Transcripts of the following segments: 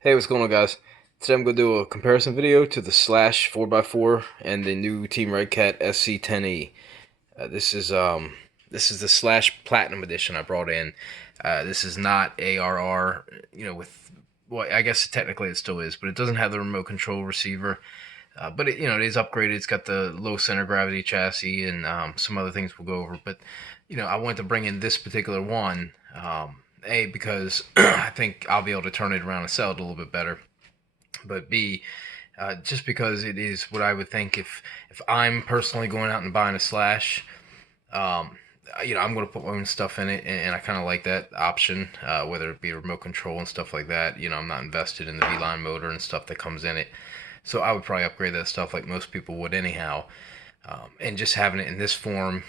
Hey, what's going on, guys? Today I'm going to do a comparison video to the Slash 4x4 and the new Team Redcat SC10E. This is the Slash Platinum Edition I brought in. This is not ARR, with, well, I guess technically it still is, but it doesn't have the remote control receiver. But it is upgraded. It's got the low center gravity chassis and some other things we'll go over. But I wanted to bring in this particular one. Because I think I'll be able to turn it around and sell it a little bit better. But B, just because it is what I would think if I'm personally going out and buying a Slash, um, I'm going to put my own stuff in it, and I kind of like that option, whether it be remote control and stuff like that. I'm not invested in the V-line motor and stuff that comes in it, so I would probably upgrade that stuff like most people would anyhow. And just having it in this form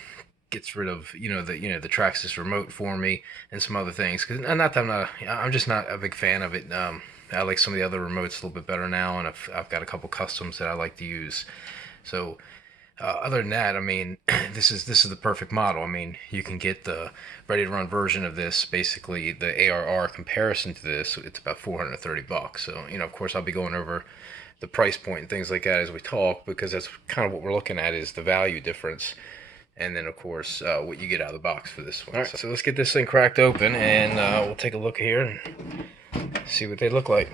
gets rid of the Traxxas remote for me and some other things. Cause not that I'm just not a big fan of it. I like some of the other remotes a little bit better now, and I've got a couple customs that I like to use. So other than that, I mean, this is the perfect model. I mean, you can get the ready to run version of this, basically the ARR comparison to this. It's about $430. So of course, I'll be going over the price point and things like that as we talk, because that's kind of what we're looking at, is the value difference. And then, of course, what you get out of the box for this one. All right, so let's get this thing cracked open, and we'll take a look here and see what they look like.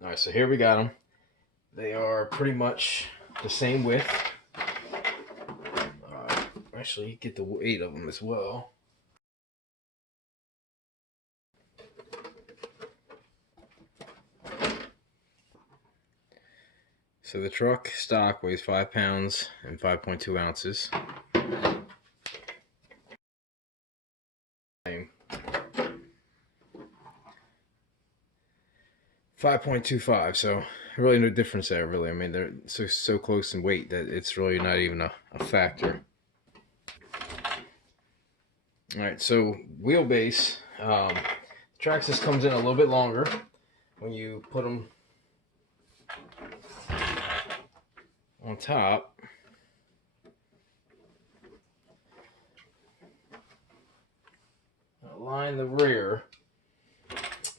All right, so here we got them. They are pretty much the same width. Actually, you get the weight of them as well. So the truck stock weighs 5 pounds and 5.2 ounces. 5.25, so really no difference there, really. I mean, they're so close in weight that it's really not even a factor. All right, so wheelbase. Traxxas comes in a little bit longer when you put them on top. Line the rear.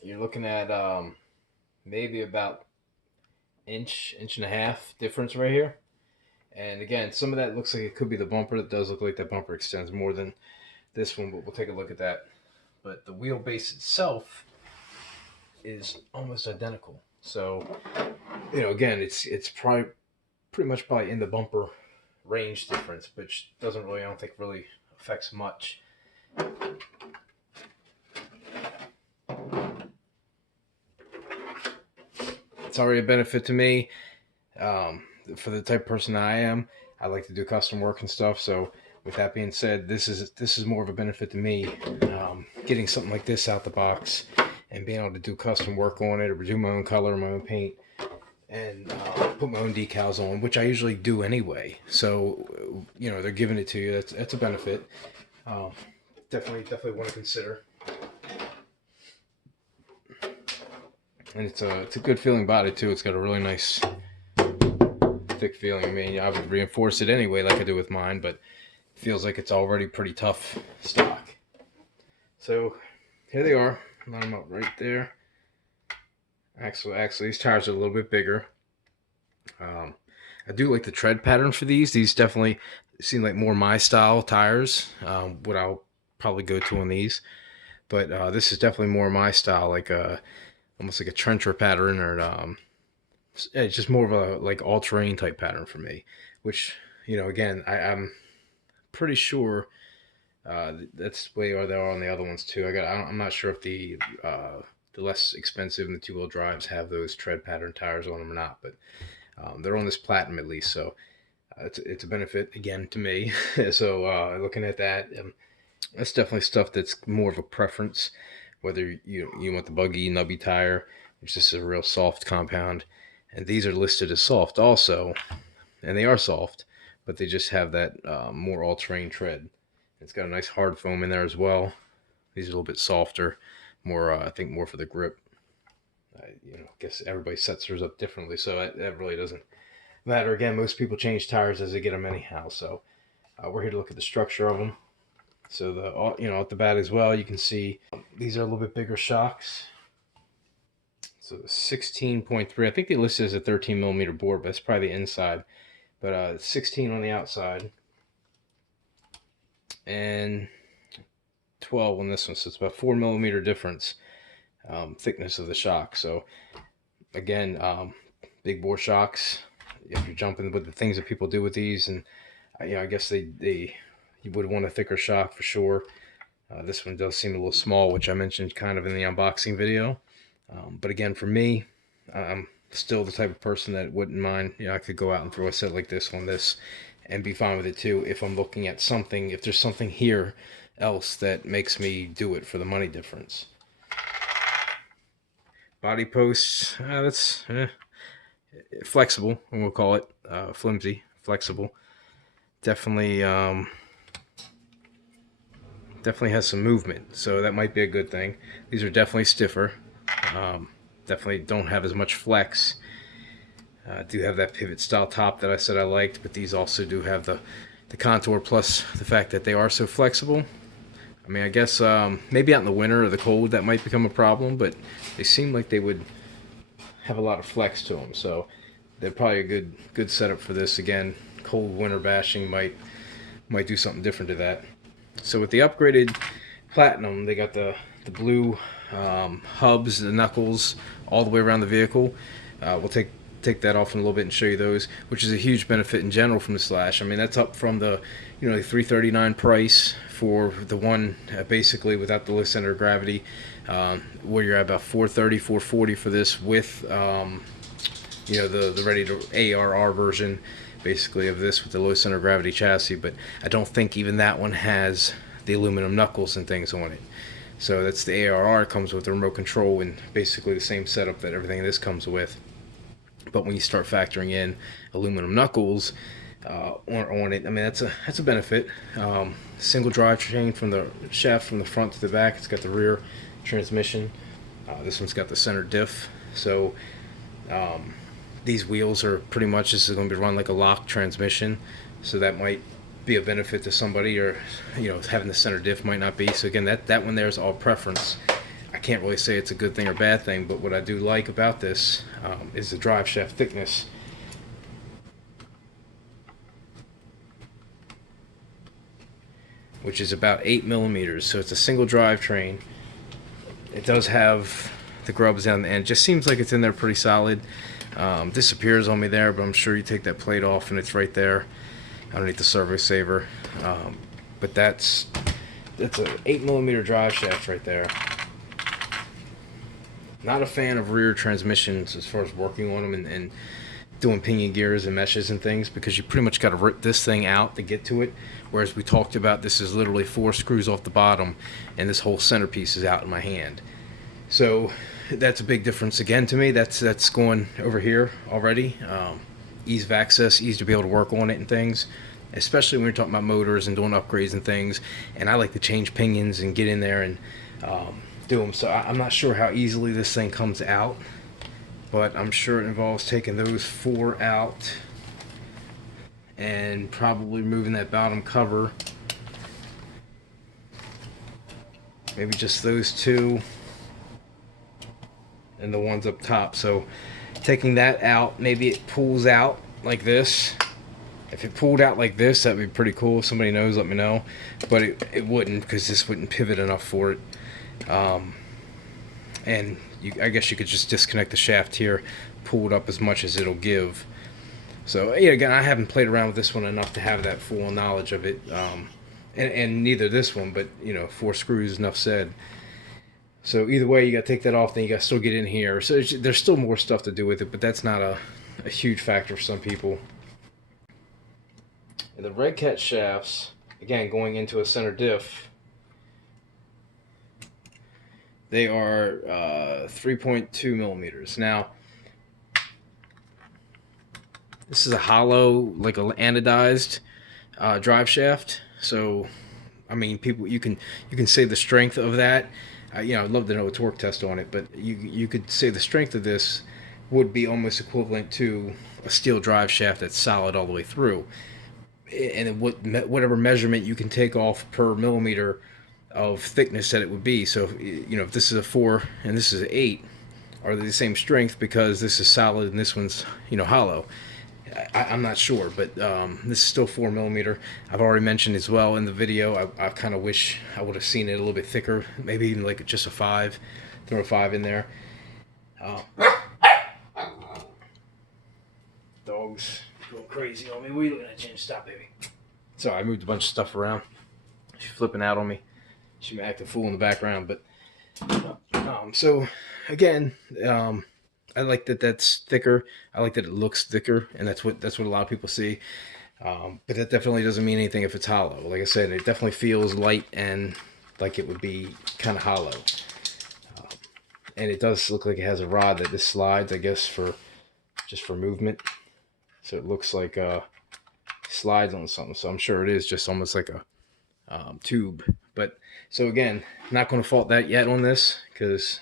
You're looking at maybe about inch and a half difference right here. And again, some of that looks like it could be the bumper. It does look like that bumper extends more than this one, but we'll take a look at that. But the wheelbase itself is almost identical. So, again, it's probably pretty much in the bumper range difference, which doesn't really, I don't think, really affects much. It's already a benefit to me. For the type of person I am, I like to do custom work and stuff. So with that being said, this is more of a benefit to me, getting something like this out the box and being able to do custom work on it, or do my own color, my own paint, and put my own decals on, which I usually do anyway. So they're giving it to you. That's a benefit. Definitely want to consider. And it's a good feeling body too. It's got a really nice thick feeling. I mean, I would reinforce it anyway, like I do with mine, but it feels like it's already pretty tough stock. So here they are. Line them up right there. Actually, these tires are a little bit bigger. I do like the tread pattern for these. These definitely seem like more my style tires. What I'll probably go to on these, but this is definitely more my style, like almost like a trencher pattern, or it's just more of a like all-terrain type pattern for me, which again, I'm pretty sure that's the way they are on the other ones too. I'm not sure if the less expensive and the two-wheel drives have those tread pattern tires on them or not, but they're on this platinum at least, so it's a benefit again to me. So looking at that, that's definitely stuff that's more of a preference, whether you want the buggy nubby tire, which this is a real soft compound, and these are listed as soft also, and they are soft, but they just have that more all-terrain tread. It's got a nice hard foam in there as well. These are a little bit softer, more I think more for the grip. You know, I guess everybody sets theirs up differently, so that really doesn't matter. Again, most people change tires as they get them anyhow. So we're here to look at the structure of them. So the, you know, at the bat as well, you can see these are a little bit bigger shocks. So 16.3, I think they listed as a 13 millimeter board, but that's probably the inside. But 16 on the outside and 12 on this one. So it's about 4 millimeter difference, thickness of the shock. So again, big bore shocks. If you're jumping with the things that people do with these, and you know, I guess you would want a thicker shock for sure. This one does seem a little small, which I mentioned kind of in the unboxing video. But again, for me, I'm still the type of person that wouldn't mind, you know, I could go out and throw a set like this on this and be fine with it too if I'm looking at something, if there's something here else that makes me do it for the money difference. Body posts, that's flexible, we'll call it, flimsy, flexible. Definitely has some movement, so that might be a good thing. These are definitely stiffer. Definitely don't have as much flex. Do have that pivot style top that I said I liked, but these also do have the contour, plus the fact that they are so flexible. I mean, I guess maybe out in the winter or the cold that might become a problem, but they seem like they would have a lot of flex to them, so they're probably a good setup for this. Again, cold winter bashing might do something different to that. So with the upgraded platinum, they got the blue hubs, the knuckles, all the way around the vehicle. We'll take that off in a little bit and show you those, which is a huge benefit in general from the Slash. I mean, that's up from the, you know, the $339 price for the one basically without the low center of gravity, where you're at about $430, $440 for this with you know, the ready to ARR version basically of this with the low center of gravity chassis. But I don't think even that one has the aluminum knuckles and things on it. So that's the ARR, comes with the remote control and basically the same setup that everything in this comes with. But when you start factoring in aluminum knuckles on it, I mean, that's a benefit. Single drive chain from the shaft from the front to the back. It's got the rear transmission. This one's got the center diff. So these wheels are pretty much, this is going to be run like a lock transmission. So that might be a benefit to somebody, or you know, having the center diff might not be. So again, that one there is all preference. I can't really say it's a good thing or bad thing, but what I do like about this is the drive shaft thickness. Which is about 8 millimeters. So it's a single drivetrain. It does have the grubs down the end. Just seems like it's in there pretty solid. Disappears on me there, but I'm sure you take that plate off and it's right there underneath the servo saver. But that's a 8 millimeter drive shaft right there. Not a fan of rear transmissions as far as working on them and doing pinion gears and meshes and things, because you pretty much got to rip this thing out to get to it. Whereas we talked about, this is literally 4 screws off the bottom and this whole centerpiece is out in my hand. So that's a big difference again to me. That's going over here already. Ease of access, ease to be able to work on it and things, especially when you're talking about motors and doing upgrades and things. And I like to change pinions and get in there and do them. So I'm not sure how easily this thing comes out, but I'm sure it involves taking those 4 out and probably removing that bottom cover. Maybe just those 2 and the ones up top. So taking that out, maybe it pulls out like this. If it pulled out like this, that'd be pretty cool. If somebody knows, let me know. But it wouldn't, because this wouldn't pivot enough for it. And I guess you could just disconnect the shaft here, pull it up as much as it'll give. So yeah, again, I haven't played around with this one enough to have that full knowledge of it. And neither this one, but you know, 4 screws, enough said. So either way, you got to take that off, then you got to still get in here. So there's still more stuff to do with it, but that's not a huge factor for some people. And the Redcat shafts, again, going into a center diff, they are 3.2 millimeters. Now, this is a hollow, like an anodized drive shaft. So, I mean, people, you can say the strength of that. you know, I'd love to know a torque test on it, but you could say the strength of this would be almost equivalent to a steel drive shaft that's solid all the way through. And whatever measurement you can take off per millimeter of thickness that it would be. So, you know, if this is a 4 and this is an 8, are they the same strength because this is solid and this one's, you know, hollow? I'm not sure, but this is still 4 millimeter. I've already mentioned as well in the video, I kind of wish I would have seen it a little bit thicker, maybe even like just a 5, throw a 5 in there. Dog's going crazy on me. What are you looking at, James? Stop, baby. So I moved a bunch of stuff around. She's flipping out on me. She may act a fool in the background, but so again, I like that that's thicker. I like that it looks thicker, and that's what a lot of people see. But that definitely doesn't mean anything if it's hollow. Like I said, it definitely feels light and like it would be kind of hollow. And it does look like it has a rod that this slides, I guess, for just for movement. So it looks like slides on something. So I'm sure it is just almost like a tube. But so again, not going to fault that yet on this because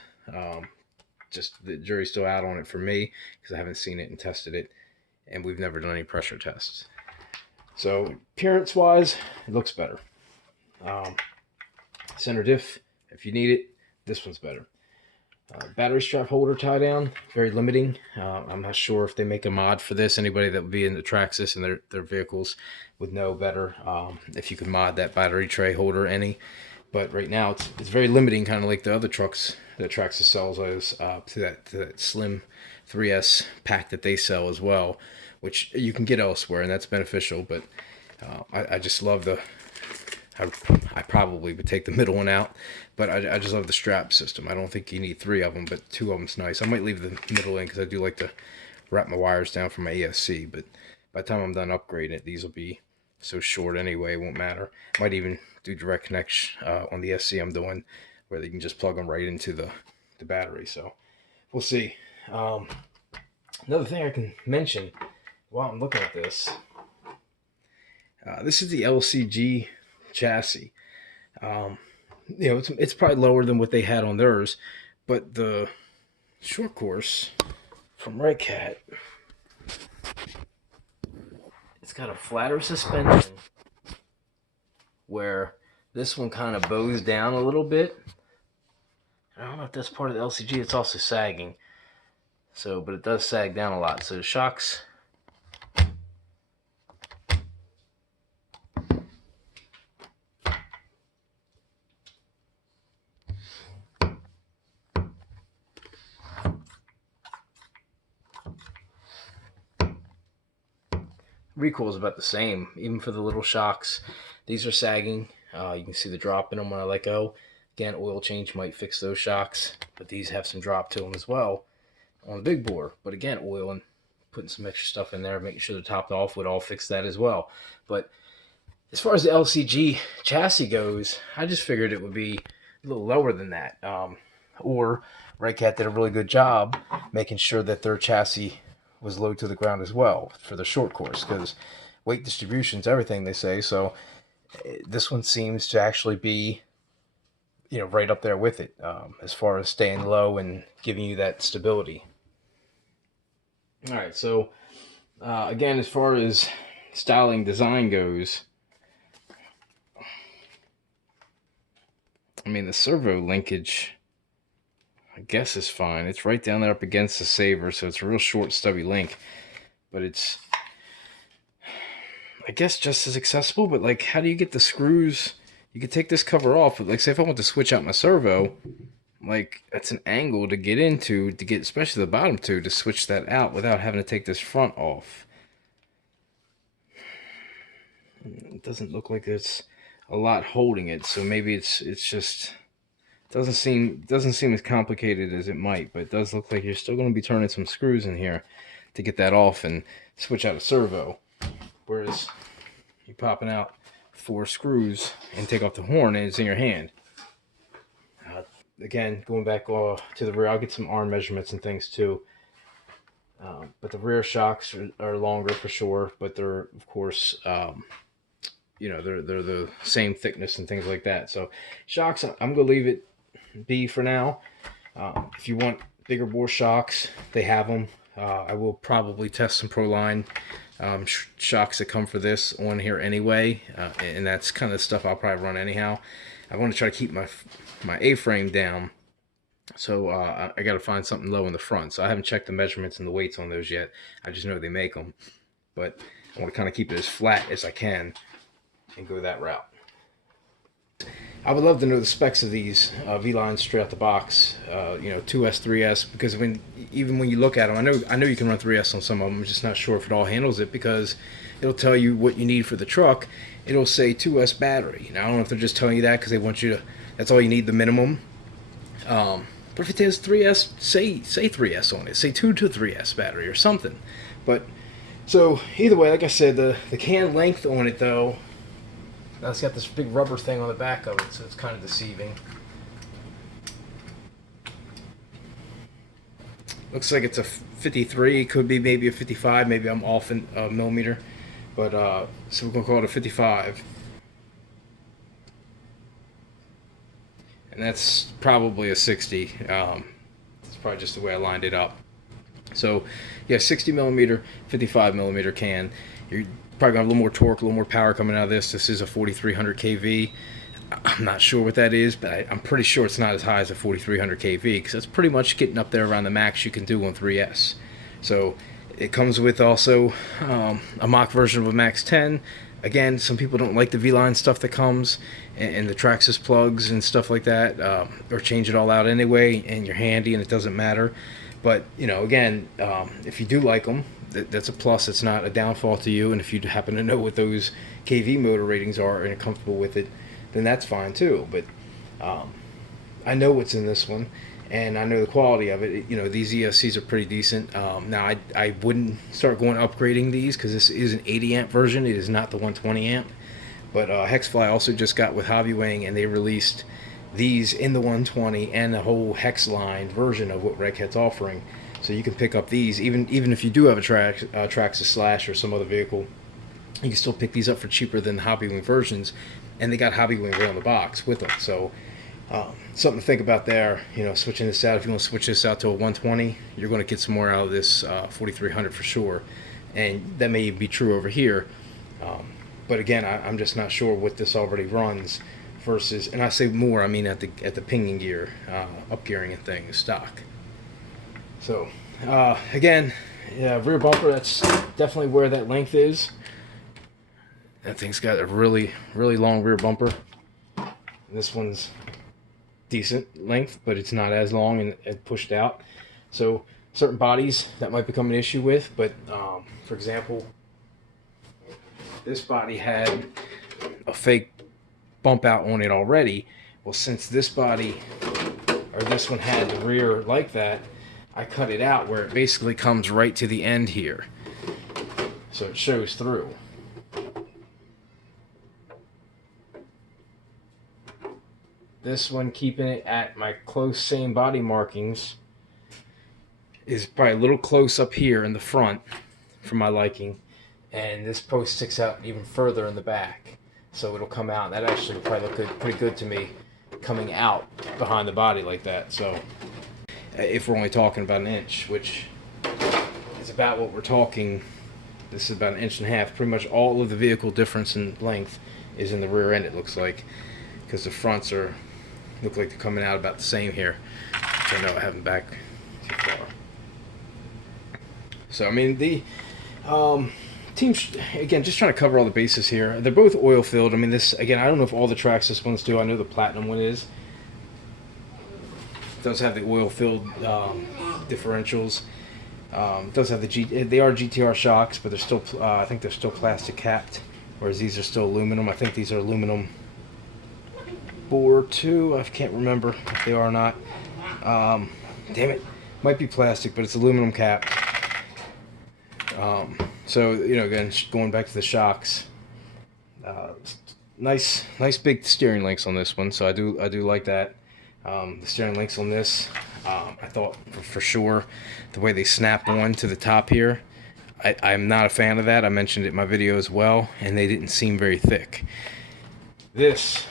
just the jury's still out on it for me because I haven't seen it and tested it, and we've never done any pressure tests. So appearance wise, it looks better. Center diff, if you need it, this one's better. Battery strap holder tie down, very limiting. I'm not sure if they make a mod for this. Anybody that would be in the Traxxas and their vehicles would know better if you could mod that battery tray holder any. But right now it's very limiting, kind of like the other trucks that Traxxas sells as to that slim 3S pack that they sell as well, which you can get elsewhere, and that's beneficial. But I just love the. I probably would take the middle one out, but I just love the strap system. I don't think you need 3 of them, but 2 of them's nice. I might leave the middle in because I do like to wrap my wires down for my ESC, but by the time I'm done upgrading it, these will be so short anyway, it won't matter. Might even do direct connection on the SC I'm doing, where you can just plug them right into the battery. So we'll see. Another thing I can mention while I'm looking at this, this is the LCG chassis. You know, it's probably lower than what they had on theirs, but the short course from Redcat, it's got a flatter suspension where this one kind of bows down a little bit. I don't know if that's part of the LCG. It's also sagging, so but it does sag down a lot. So the shocks, recoil is about the same, even for the little shocks. These are sagging. You can see the drop in them when I let go. Again, oil change might fix those shocks, but these have some drop to them as well on the big bore. But again, oil and putting some extra stuff in there, making sure they're topped off would all fix that as well. But as far as the LCG chassis goes, I just figured it would be a little lower than that. Or Redcat did a really good job making sure that their chassis was low to the ground as well for the short course, because weight distribution's everything, they say. So this one seems to actually be, you know, right up there with it as far as staying low and giving you that stability. All right, so again, as far as styling design goes, I mean, the servo linkage, I guess, is fine. It's right down there up against the saver, so it's a real short, stubby link. But it's, I guess, just as accessible. But, like, how do you get the screws? You could take this cover off. But, like, say if I want to switch out my servo, like, that's an angle to get into, to get, especially the bottom two, to switch that out without having to take this front off. It doesn't look like there's a lot holding it, so maybe it's just doesn't seem as complicated as it might, but it does look like you're still going to be turning some screws in here to get that off and switch out a servo. Whereas you're popping out 4 screws and take off the horn and it's in your hand. Again, going back to the rear, I'll get some arm measurements and things too. But the rear shocks are longer for sure, but they're, of course, you know, they're the same thickness and things like that. So shocks, I'm going to leave it be for now. If you want bigger bore shocks, they have them. I will probably test some Proline shocks that come for this on here anyway, and that's kind of stuff I'll probably run anyhow. I want to try to keep my A-frame down, so I got to find something low in the front. So I haven't checked the measurements and the weights on those yet. I just know they make them, but I want to kind of keep it as flat as I can and go that route. I would love to know the specs of these V-lines straight out the box, 2S, 3S, because even when you look at them, I know you can run 3S on some of them. I'm just not sure if it all handles it, because it'll tell you what you need for the truck. It'll say 2S battery. Now, I don't know if they're just telling you that because they want you to, that's all you need, the minimum. But if it has 3S, say 3S on it. Say 2 to 3S battery or something. But, so, either way, like I said, the can length on it, though, now it's got this big rubber thing on the back of it, so it's kind of deceiving. Looks like it's a 53, could be maybe a 55, maybe I'm off in a millimeter. But, so we're going to call it a 55. And that's probably a 60. It's probably just the way I lined it up. So, yeah, 60 millimeter, 55 millimeter can. You're probably got a little more torque, a little more power coming out of this. This is a 4300 kV. I'm not sure what that is, but I'm pretty sure it's not as high as a 4300 kV, because that's pretty much getting up there around the max you can do on 3S. So it comes with also a mock version of a Max 10. Again, some people don't like the V-line stuff that comes, and the Traxxas plugs and stuff like that, or change it all out anyway, and you're handy and it doesn't matter. But, again, if you do like them, that's a plus. It's not a downfall to you. And if you happen to know what those KV motor ratings are and are comfortable with it, then that's fine too. But I know what's in this one, and I know the quality of it. These ESCs are pretty decent. Now, I wouldn't start going upgrading these, because this is an 80 amp version. It is not the 120 amp. But Hexfly also just got with Hobbywing, and they released these in the 120 and the whole hex line version of what Redcat's offering. So you can pick up these, even if you do have a Traxxas Slash or some other vehicle, you can still pick these up for cheaper than the Hobbywing versions, and they got Hobbywing right on the box with them. So something to think about there. Switching this out. If you want to switch this out to a 120, you're going to get some more out of this 4300 for sure, and that may be true over here. But again, I'm just not sure what this already runs versus, and I say more, I mean at the pinging gear, up gearing and things, stock. So, again, yeah, rear bumper, that's definitely where that length is. That thing's got a really, really long rear bumper. This one's decent length, but it's not as long and pushed out. So, certain bodies, that might become an issue with, but, for example, this body had a fake bump out on it already. Well, since this body, or this one had the rear like that, I cut it out where it basically comes right to the end here, so it shows through. This one, keeping it at my close same body markings, is probably a little close up here in the front for my liking, and this post sticks out even further in the back, so it'll come out. That actually will probably look pretty good to me, coming out behind the body like that. So if we're only talking about an inch, which is about what we're talking, this is about 1.5 inches. Pretty much all of the vehicle difference in length is in the rear end, it looks like, because the fronts look like they're coming out about the same here, which I know I haven't back too far. So I mean, the team, again, just trying to cover all the bases here. They're both oil filled. I mean, this, again, I don't know if all the Traxxas ones do. I know the Platinum one is. It does have the oil filled differentials. It does have they are GTR shocks, but they're still, I think they're still plastic capped, whereas these are still aluminum. I think these are aluminum bore too. I can't remember if they are or not. Damn it, might be plastic, but it's aluminum capped. So again, going back to the shocks, nice big steering links on this one. So I do like that. The steering links on this, I thought for sure the way they snap on to the top here, I'm not a fan of that. I mentioned it in my video as well, and they didn't seem very thick. This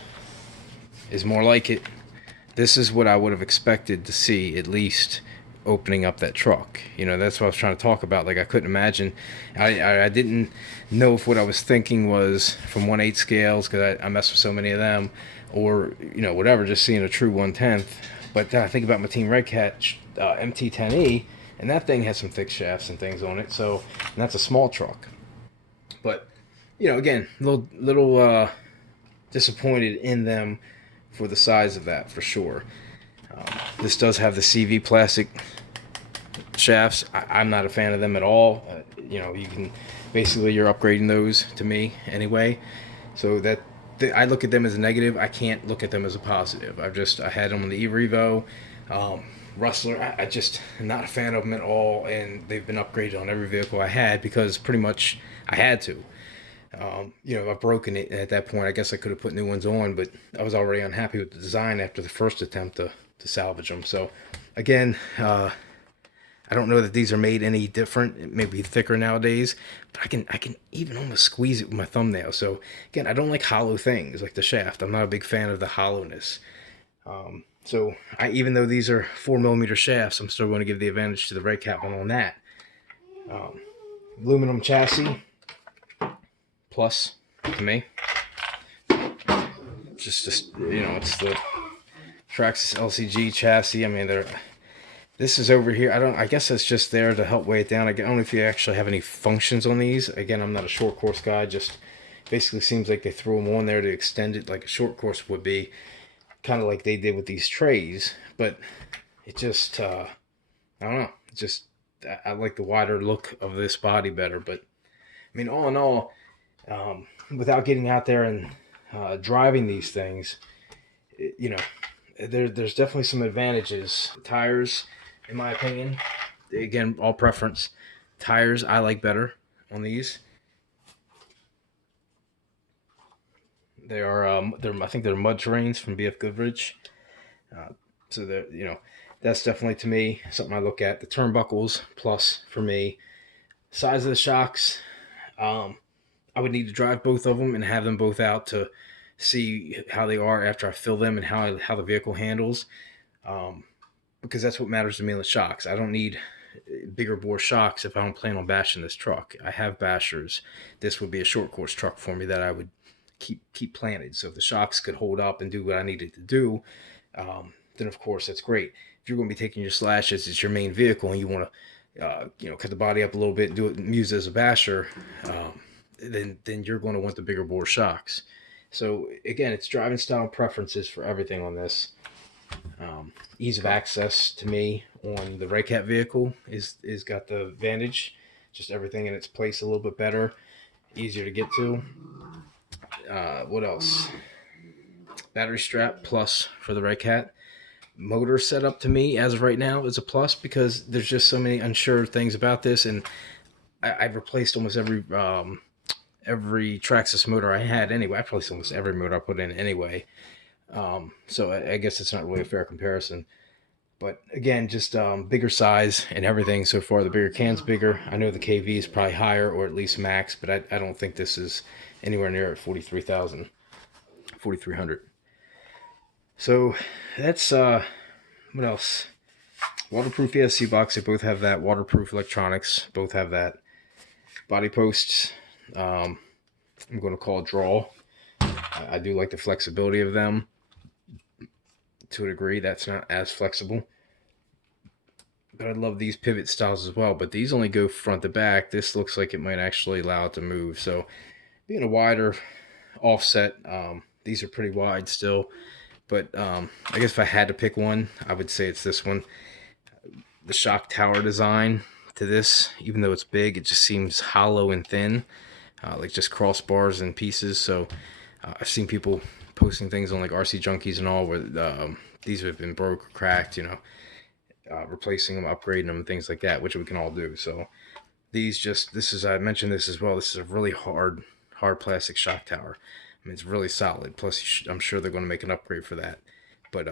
is more like it. this is what I would have expected to see, at least opening up that truck. You know, that's what I was trying to talk about. Like, I couldn't imagine. I didn't know if what I was thinking was from 1/8 scales, because I mess with so many of them, or, you know, whatever, just seeing a true 1/10. But then I think about my Team Redcat MT10E, and that thing has some thick shafts and things on it. So, and that's a small truck. But, you know, again, little disappointed in them for the size of that, for sure. This does have the CV plastic shafts. I'm not a fan of them at all. You know, you can basically, you're upgrading those to me anyway. So that I look at them as a negative. I can't look at them as a positive. I had them on the E-Revo. Rustler, I just am not a fan of them at all, and they've been upgraded on every vehicle I had because pretty much I had to. You know, I've broken it, and at that point, I guess I could have put new ones on, but I was already unhappy with the design after the first attempt to salvage them. So, again, I don't know that these are made any different. It may be thicker nowadays, but I can even almost squeeze it with my thumbnail. So, again, I don't like hollow things like the shaft. I'm not a big fan of the hollowness. So, even though these are 4mm shafts, I'm still going to give the advantage to the Redcat one on that. Aluminum chassis, plus to me. Just you know, it's the Traxxas LCG chassis. I mean, this is over here. I guess that's just there to help weigh it down. I don't know if you actually have any functions on these. Again, I'm not a short course guy. Just basically seems like they threw them on there to extend it like a short course would be, kind of like they did with these trays. But it just, I don't know. Just I like the wider look of this body better. But I mean, all in all, without getting out there and driving these things, you know, there's definitely some advantages. Tires, in my opinion, again, all preference. Tires I like better on these. They are I think they're mud terrains from BF Goodrich. So they're, you know, that's definitely to me something I look at. The turnbuckles plus for me. Size of the shocks. I would need to drive both of them and have them both out to see how they are after I fill them and how the vehicle handles. Because that's what matters to me on the shocks. I don't need bigger bore shocks if I don't plan on bashing this truck. I have bashers. This would be a short course truck for me that I would keep planted. So if the shocks could hold up and do what I needed to do, then of course that's great. If you're going to be taking your slashes, it's your main vehicle, and you want to you know, cut the body up a little bit and do it and use it as a basher, then you're going to want the bigger bore shocks. So again, it's driving style preferences for everything on this. Ease of access to me on the Redcat vehicle is got the advantage. Just everything in its place a little bit better, easier to get to. What else? Battery strap plus for the Redcat. Motor setup to me as of right now is a plus because there's just so many unsure things about this, and I've replaced almost every Traxxas motor I had anyway. I replaced almost every motor I put in anyway. So I guess it's not really a fair comparison. But again, just bigger size and everything so far. The bigger can's bigger. I know the KV is probably higher or at least max, but I don't think this is anywhere near at 43,000, 4,300. So that's what else? Waterproof ESC box. They both have that. Waterproof electronics. Both have that. Body posts. I'm going to call draw. I do like the flexibility of them. To a degree, that's not as flexible. But I love these pivot styles as well. But these only go front to back. This looks like it might actually allow it to move. So being a wider offset, these are pretty wide still. But I guess if I had to pick one, I would say it's this one. The shock tower design to this, even though it's big, it just seems hollow and thin, like just crossbars and pieces. So I've seen people posting things on like RC Junkies and all where these have been broke or cracked, you know, replacing them, upgrading them, things like that, which we can all do. So these I mentioned this as well. This is a really hard plastic shock tower. I mean, it's really solid. Plus, I'm sure they're going to make an upgrade for that. But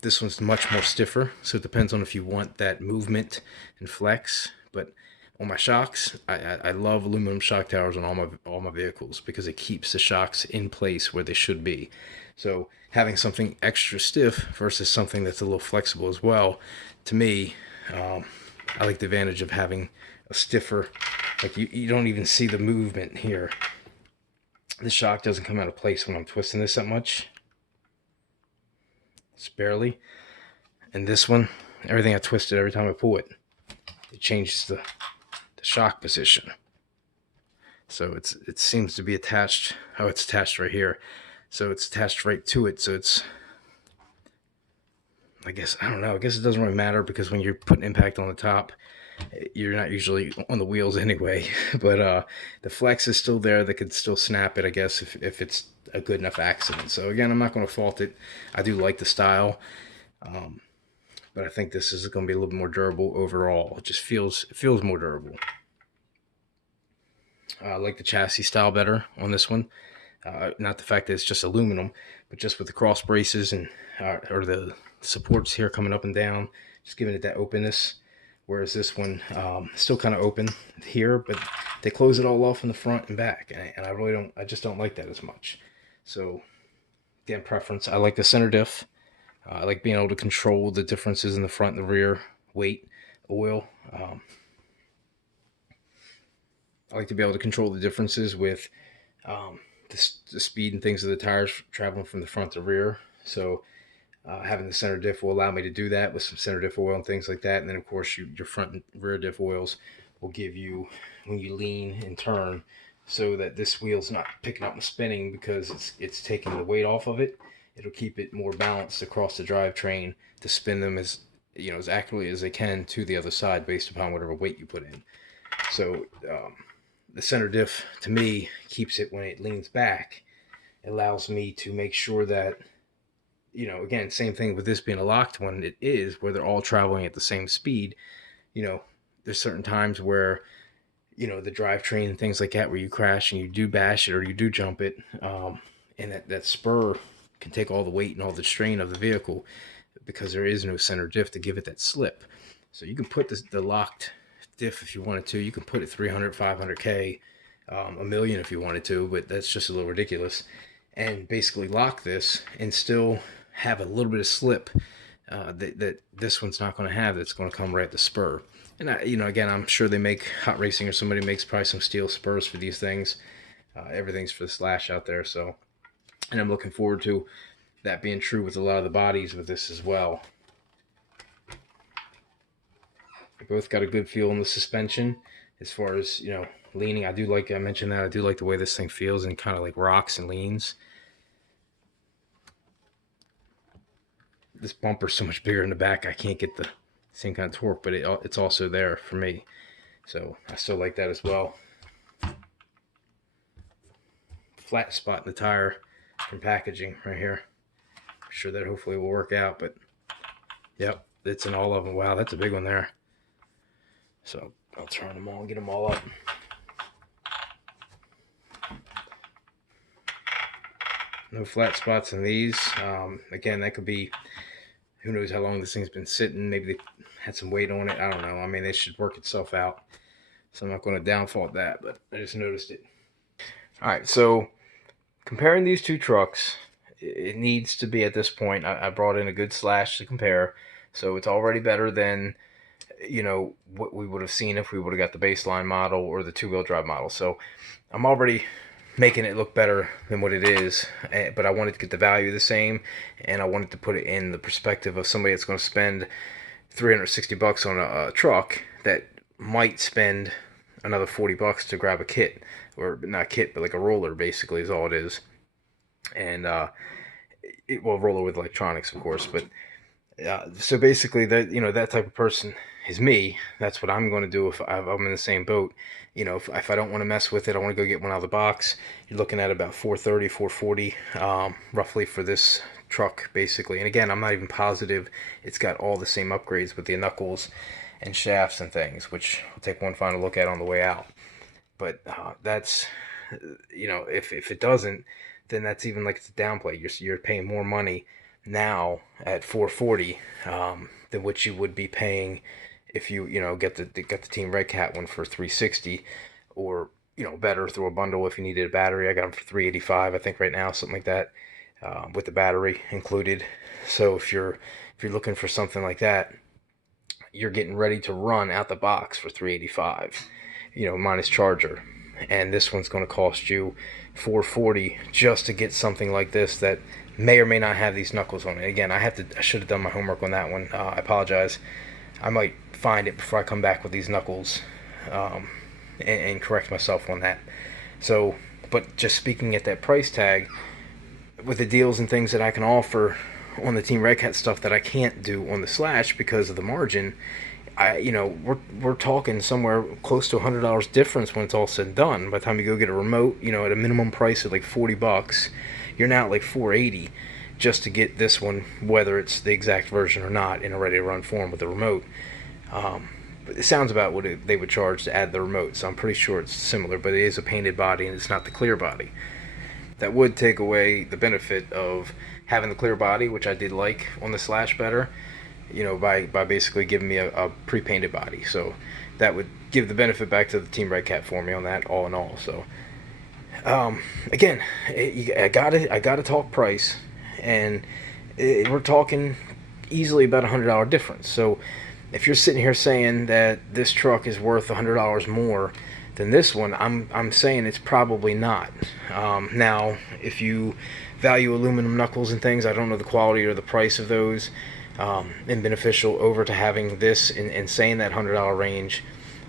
this one's much more stiffer, so it depends on if you want that movement and flex. But On my shocks, I love aluminum shock towers on all my vehicles because it keeps the shocks in place where they should be. So having something extra stiff versus something that's a little flexible as well, to me, I like the advantage of having a stiffer, like you don't even see the movement here. The shock doesn't come out of place when I'm twisting this that much. It's barely. And this one, everything I twisted every time I pull it, it changes the shock position. So it seems to be attached. Oh, it's attached right here. So it's attached right to it. So it's, I guess, I don't know. I guess it doesn't really matter because when you're putting impact on the top, you're not usually on the wheels anyway. But the flex is still there that could still snap it, I guess, if it's a good enough accident. So again, I'm not going to fault it. I do like the style. But I think this is going to be a little bit more durable overall. It just feels more durable. I like the chassis style better on this one. Not the fact that it's just aluminum, but just with the cross braces and or the supports here coming up and down, just giving it that openness. Whereas this one still kind of open here, but they close it all off in the front and back, and I really don't. I just don't like that as much. So again, preference. I like the center diff. I like being able to control the differences in the front and the rear, weight, oil. I like to be able to control the differences with the speed and things of the tires traveling from the front to rear. So having the center diff will allow me to do that with some center diff oil and things like that. And then, of course, your front and rear diff oils will give you, when you lean and turn, so that this wheel's not picking up and spinning because it's taking the weight off of it. It'll keep it more balanced across the drivetrain to spin them as as accurately as they can to the other side based upon whatever weight you put in. So the center diff, to me, keeps it when it leans back. It allows me to make sure that, again, same thing with this being a locked one, it is, where they're all traveling at the same speed. There's certain times where, the drivetrain and things like that, where you crash and you do bash it or you do jump it, and that spur can take all the weight and all the strain of the vehicle because there is no center diff to give it that slip. So you can put the locked diff if you wanted to. You can put it 300, 500K, a million if you wanted to, but that's just a little ridiculous. And basically lock this and still have a little bit of slip that this one's not going to have. That's going to come right at the spur. And again, I'm sure they make Hot Racing or somebody makes probably some steel spurs for these things. Everything's for the slash out there. So, and I'm looking forward to that being true with a lot of the bodies with this as well. They both got a good feel in the suspension as far as, leaning. I mentioned that I do like the way this thing feels and kind of like rocks and leans. This bumper's so much bigger in the back, I can't get the same kind of torque, but it's also there for me. So I still like that as well. Flat spot in the tire from packaging right here. I'm sure that hopefully will work out, but yep, it's in all of them. Wow, that's a big one there. So I'll turn them all and get them all up. No flat spots in these. Again, that could be, who knows how long this thing's been sitting. Maybe they had some weight on it. I don't know. I mean, they should work itself out. So I'm not going to downfault that, but I just noticed it. All right, so comparing these two trucks, it needs to be at this point. I brought in a good slash to compare. So it's already better than, what we would have seen if we would have got the baseline model or the two-wheel drive model. So I'm already making it look better than what it is, but I wanted to get the value the same, and I wanted to put it in the perspective of somebody that's going to spend $360 on a truck that might spend another $40 to grab a kit, or not a kit, but like a roller basically is all it is. And roller with electronics, of course, but so basically that type of person is me. That's what I'm going to do if I'm in the same boat. If I don't want to mess with it, I want to go get one out of the box. You're looking at about $430, $440 roughly for this truck basically. And again, I'm not even positive it's got all the same upgrades with the knuckles and shafts and things, which I'll take one final look at on the way out. But that's, if it doesn't, then that's even like it's a downplay. You're paying more money now at $440 than what you would be paying if you get the Team Redcat one for 360, or better through a bundle if you needed a battery. I got them for 385, I think right now, something like that, with the battery included. So if you're looking for something like that, you're getting ready to run out the box for 385, minus charger. And this one's going to cost you 440 just to get something like this that may or may not have these knuckles on it. Again, I should have done my homework on that one. I apologize. I might find it before I come back with these knuckles, and correct myself on that. So, but just speaking at that price tag, with the deals and things that I can offer on the Team Redcat stuff that I can't do on the Slash because of the margin, we're talking somewhere close to $100 difference when it's all said and done. By the time you go get a remote, at a minimum price of like $40, you're now at like $480 just to get this one, whether it's the exact version or not, in a ready to run form with the remote. But it sounds about what they would charge to add the remote, so I'm pretty sure it's similar, but it is a painted body and it's not the clear body. That would take away the benefit of having the clear body, which I did like on the Slash better, by basically giving me a pre-painted body. So that would give the benefit back to the Team Redcat for me on that, all in all. So again, I gotta talk price, and we're talking easily about $100 difference. So if you're sitting here saying that this truck is worth $100 more than this one, I'm saying it's probably not. Now, if you value aluminum knuckles and things, I don't know the quality or the price of those, and beneficial over to having this and saying that $100 range,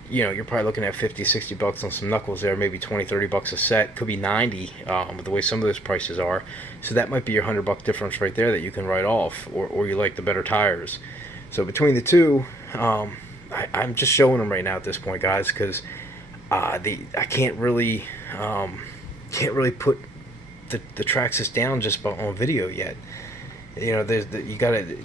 you're probably looking at 50, 60 bucks on some knuckles there, maybe 20, 30 bucks a set, could be 90, with the way some of those prices are. So that might be your $100 difference right there that you can write off, or you like the better tires. So between the two, I'm just showing them right now at this point, guys, because I can't really put the Traxxas down just on video yet. You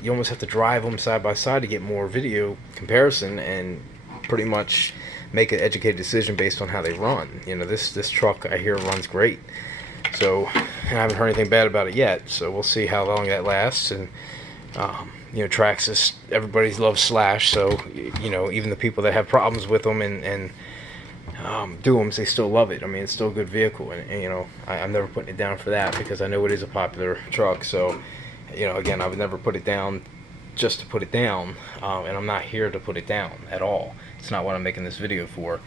almost have to drive them side by side to get more video comparison and pretty much make an educated decision based on how they run. This truck I hear runs great, so I haven't heard anything bad about it yet. So we'll see how long that lasts. And Traxxas, everybody loves Slash, so even the people that have problems with them and do them, they still love it. I mean, it's still a good vehicle, and I'm never putting it down for that, because I know it is a popular truck. So again, I would never put it down just to put it down, and I'm not here to put it down at all. It's not what I'm making this video for.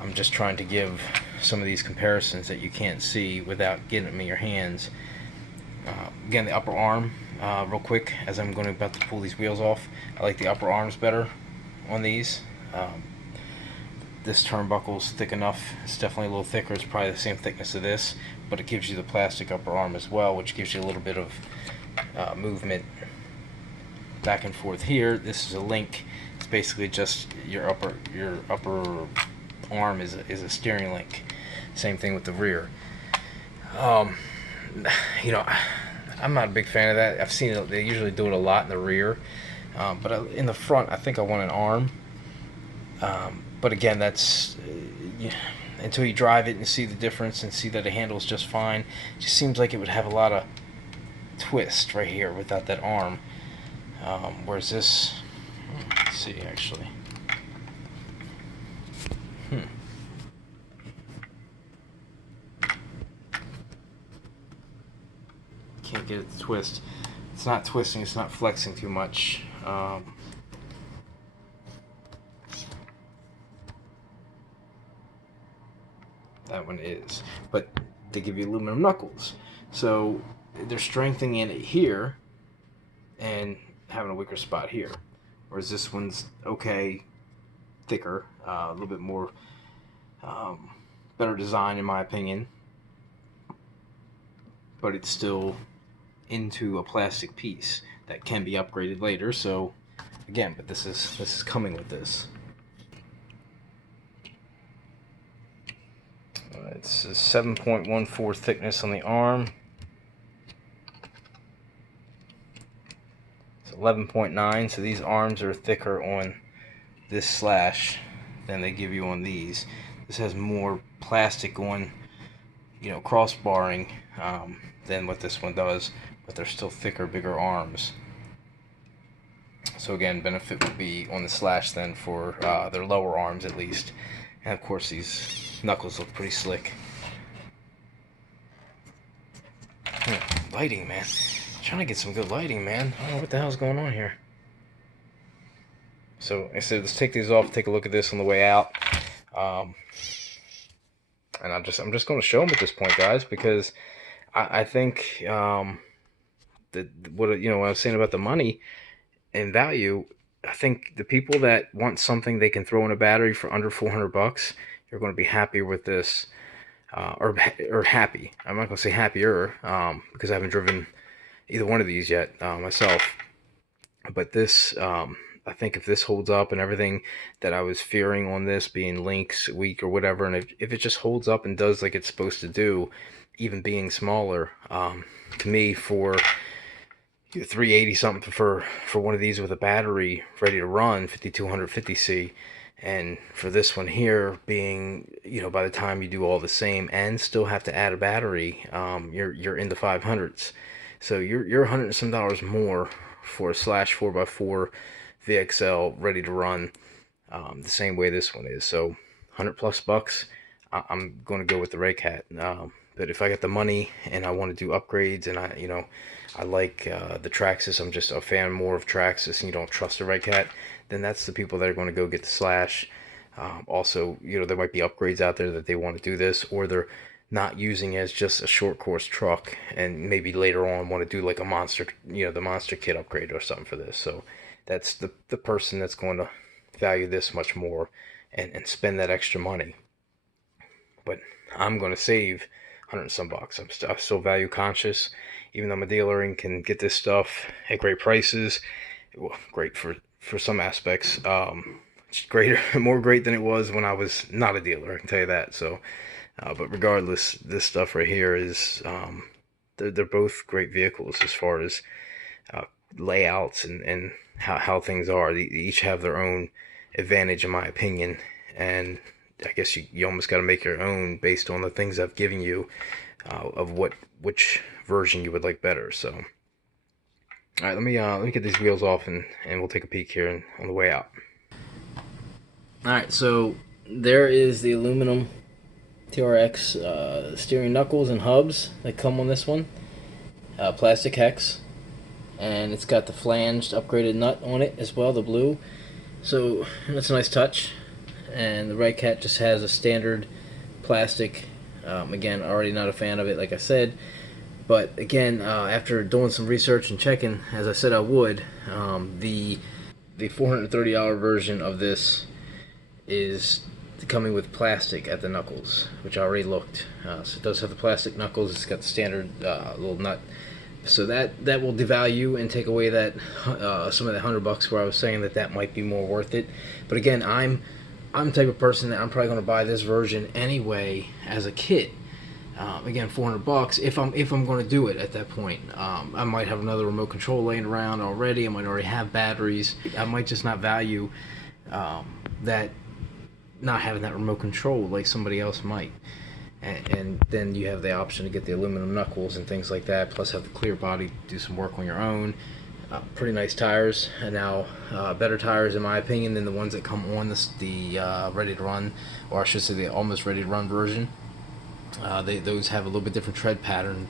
I'm just trying to give some of these comparisons that you can't see without getting them in your hands. Again, the upper arm, real quick, as I'm about to pull these wheels off, I like the upper arms better on these. This turnbuckle's thick enough. It's definitely a little thicker. It's probably the same thickness of this, but it gives you the plastic upper arm as well, which gives you a little bit of movement back and forth here. This is a link. It's basically just your upper arm is a steering link. Same thing with the rear. I'm not a big fan of that. I've seen it. They usually do it a lot in the rear, but in the front, I think I want an arm. But again, that's until you drive it and see the difference and see that it handles just fine. It just seems like it would have a lot of twist right here without that arm. Whereas this, let's see actually. Can't get it to twist. It's not twisting, it's not flexing too much. That one is, but they give you aluminum knuckles, so they're strengthening it here and having a weaker spot here, whereas this one's okay, thicker, a little bit more, better design in my opinion, but it's still into a plastic piece that can be upgraded later. So again, but this is coming with this. It's a 7.14 thickness on the arm. It's 11.9, so these arms are thicker on this Slash than they give you on these. This has more plastic on, crossbarring, than what this one does, but they're still thicker, bigger arms. So again, benefit would be on the slash then for their lower arms at least. And of course these knuckles look pretty slick. Lighting, man. I'm trying to get some good lighting, man. I don't know what the hell's going on here. So I said, let's take these off, take a look at this on the way out. And I'm just going to show them at this point, guys, because I think that what I was saying about the money and value, I think the people that want something they can throw in a battery for under $400, you're going to be happier with this, or happy. I'm not going to say happier, because I haven't driven either one of these yet myself. But this, I think if this holds up and everything that I was fearing on this being links weak or whatever, and if it just holds up and does like it's supposed to do, even being smaller, to me for 380 something for one of these with a battery ready to run 5250C, and for this one here being, by the time you do all the same and still have to add a battery, you're in the 500s. So you're $100 and some more for a slash 4x4 VXL ready to run, the same way this one is. So 100 plus bucks, I'm going to go with the Redcat. But if I got the money and I want to do upgrades, and I like the Traxxas, I'm just a fan more of Traxxas, and you don't trust the Redcat, then that's the people that are going to go get the slash. Also, there might be upgrades out there that they want to do this, or they're not using as just a short course truck, and maybe later on want to do like a monster, the monster kit upgrade or something for this. So that's the person that's going to value this much more and spend that extra money. But I'm going to save 100 and some bucks. I'm still value conscious, even though I'm a dealer and can get this stuff at great prices. Well, great for some aspects. It's greater, more great than it was when I was not a dealer, I can tell you that. So but regardless, this stuff right here is, they're both great vehicles as far as layouts and how things are. They each have their own advantage, in my opinion, and I guess you almost got to make your own based on the things I've given you, of which version you would like better. So, all right, let me get these wheels off and we'll take a peek here on the way out. All right, so there is the aluminum TR-SC steering knuckles and hubs that come on this one, plastic hex, and it's got the flanged upgraded nut on it as well, the blue. So that's a nice touch. And the Redcat just has a standard plastic. Again, already not a fan of it, like I said. But again, after doing some research and checking, as I said I would, the $430 version of this is coming with plastic at the knuckles, which I already looked. So it does have the plastic knuckles. It's got the standard little nut. So that will devalue and take away that some of the $100 where I was saying that might be more worth it. But again, I'm the type of person that I'm probably going to buy this version anyway as a kit. Again, $400 if I'm going to do it at that point. I might have another remote control laying around already. I might already have batteries. I might just not value that, not having that remote control like somebody else might. And then you have the option to get the aluminum knuckles and things like that, plus have the clear body, do some work on your own. Pretty nice tires, and now better tires in my opinion than the ones that come on the ready to run, or I should say the almost ready to run version. Those have a little bit different tread pattern.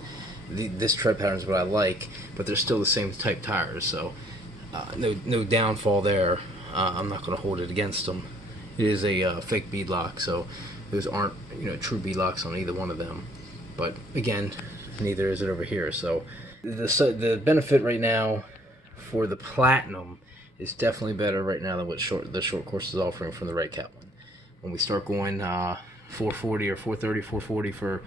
This tread pattern is what I like, but they're still the same type tires, so no downfall there. I'm not going to hold it against them. It is a fake bead lock, so those aren't true bead locks on either one of them. But again, neither is it over here. So the benefit right now for the Platinum is definitely better right now than what the short course is offering from the Redcat one. When we start going 440 or 430, 440 for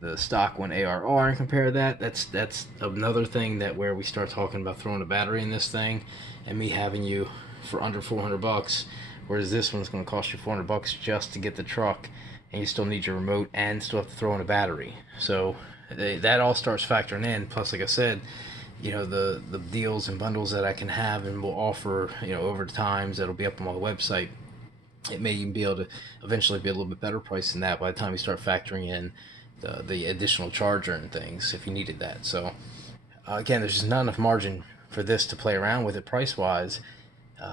the stock one ARR and compare that's another thing that where we start talking about throwing a battery in this thing and me having you for under $400, whereas this one's going to cost you $400 just to get the truck, and you still need your remote and still have to throw in a battery. So that all starts factoring in. Plus, like I said, the deals and bundles that I can have and will offer, over the times that'll be up on my website, it may even be able to eventually be a little bit better price than that by the time you start factoring in the additional charger and things if you needed that. So again, there's just not enough margin for this to play around with it price wise,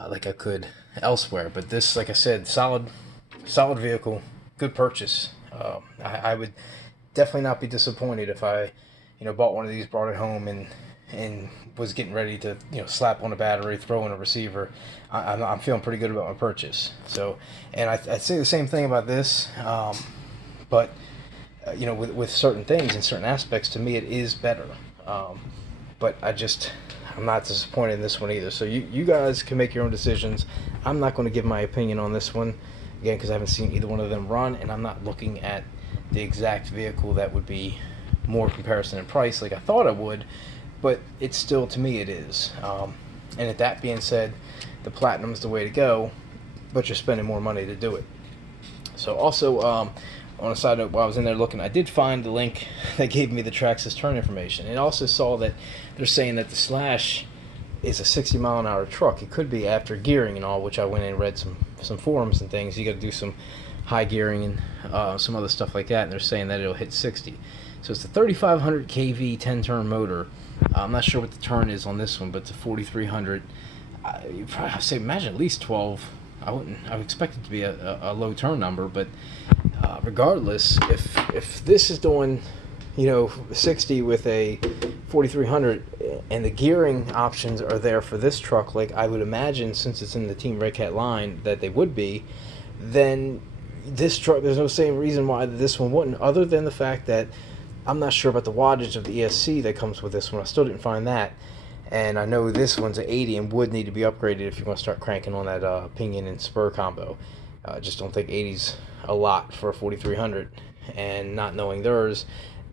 like I could elsewhere. But this, like I said, solid vehicle, good purchase. I would definitely not be disappointed if I, bought one of these, brought it home, and was getting ready to, slap on a battery, throw in a receiver. I'm feeling pretty good about my purchase. So, and I'd say the same thing about this, but with certain things and certain aspects, to me, it is better. But I'm not disappointed in this one either. So you guys can make your own decisions. I'm not going to give my opinion on this one, again, because I haven't seen either one of them run, and I'm not looking at the exact vehicle that would be more comparison in price like I thought I would, but it's still, to me, it is. And at that being said, the Platinum's the way to go, but you're spending more money to do it. So also, on a side note, while I was in there looking, I did find the link that gave me the Traxxas turn information, and also saw that they're saying that the Slash is a 60-mile-an-hour truck. It could be after gearing and all, which I went in and read some forums and things. You got to do some high gearing and some other stuff like that, and they're saying that it'll hit 60. So it's the 3500 kV 10-turn motor. I'm not sure what the turn is on this one, but it's a 4300. I'd say imagine at least 12. I would expect it to be a low turn number, but regardless, if this is doing 60 with a 4300 and the gearing options are there for this truck, like I would imagine, since it's in the Team Redcat line, that they would be, then this truck, there's no same reason why this one wouldn't, other than the fact that I'm not sure about the wattage of the ESC that comes with this one. I still didn't find that. And I know this one's an 80 and would need to be upgraded if you're going to start cranking on that pinion and spur combo. I just don't think 80's a lot for a 4300. And not knowing theirs,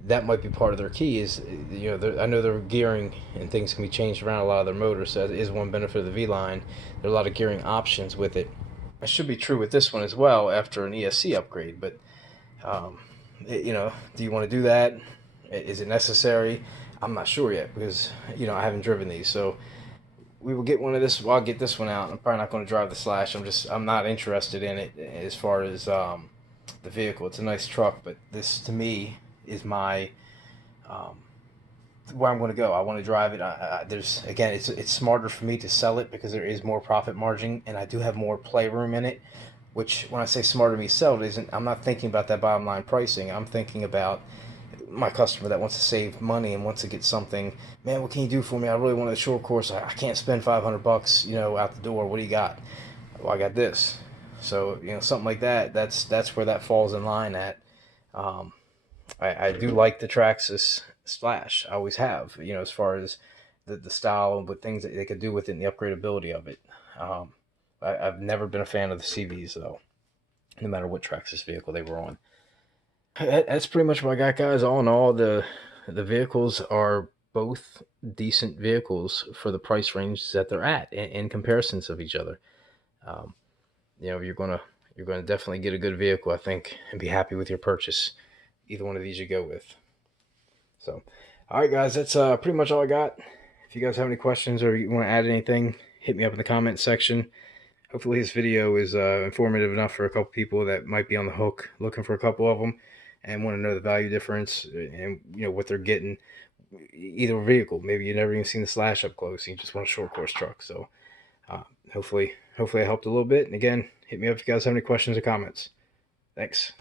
that might be part of their key. Is I know their gearing and things can be changed around a lot of their motors. So that is one benefit of the V line. There are a lot of gearing options with it. That should be true with this one as well after an ESC upgrade. But do you want to do that? Is it necessary? I'm not sure yet, because I haven't driven these. So we will get one of this. Well, I'll get this one out. I'm probably not going to drive the Slash. I'm not interested in it as far as the vehicle. It's a nice truck, but this to me is my where I'm going to go. I want to drive it. It's smarter for me to sell it because there is more profit margin, and I do have more playroom in it. Which, when I say smarter to me sell it, isn't, I'm not thinking about that bottom line pricing. I'm thinking about my customer that wants to save money and wants to get something. Man, what can you do for me? I really want a short course. I can't spend $500, out the door. What do you got? Well, I got this. So, something like that. That's where that falls in line at. I do like the Traxxas Splash. I always have. As far as the style and what things that they could do with it and the upgradability of it. I've never been a fan of the CVs, though, no matter what Traxxas vehicle they were on. That's pretty much what I got, guys. All in all, the vehicles are both decent vehicles for the price range that they're at in comparisons of each other. You're gonna definitely get a good vehicle, I think, and be happy with your purchase. Either one of these you go with. So, all right, guys, that's pretty much all I got. If you guys have any questions or you want to add anything, hit me up in the comment section. Hopefully this video is informative enough for a couple people that might be on the hook looking for a couple of them and want to know the value difference and what they're getting. Either vehicle, maybe you've never even seen the Slash up close, you just want a short course truck. So hopefully I helped a little bit. And again, hit me up if you guys have any questions or comments. Thanks.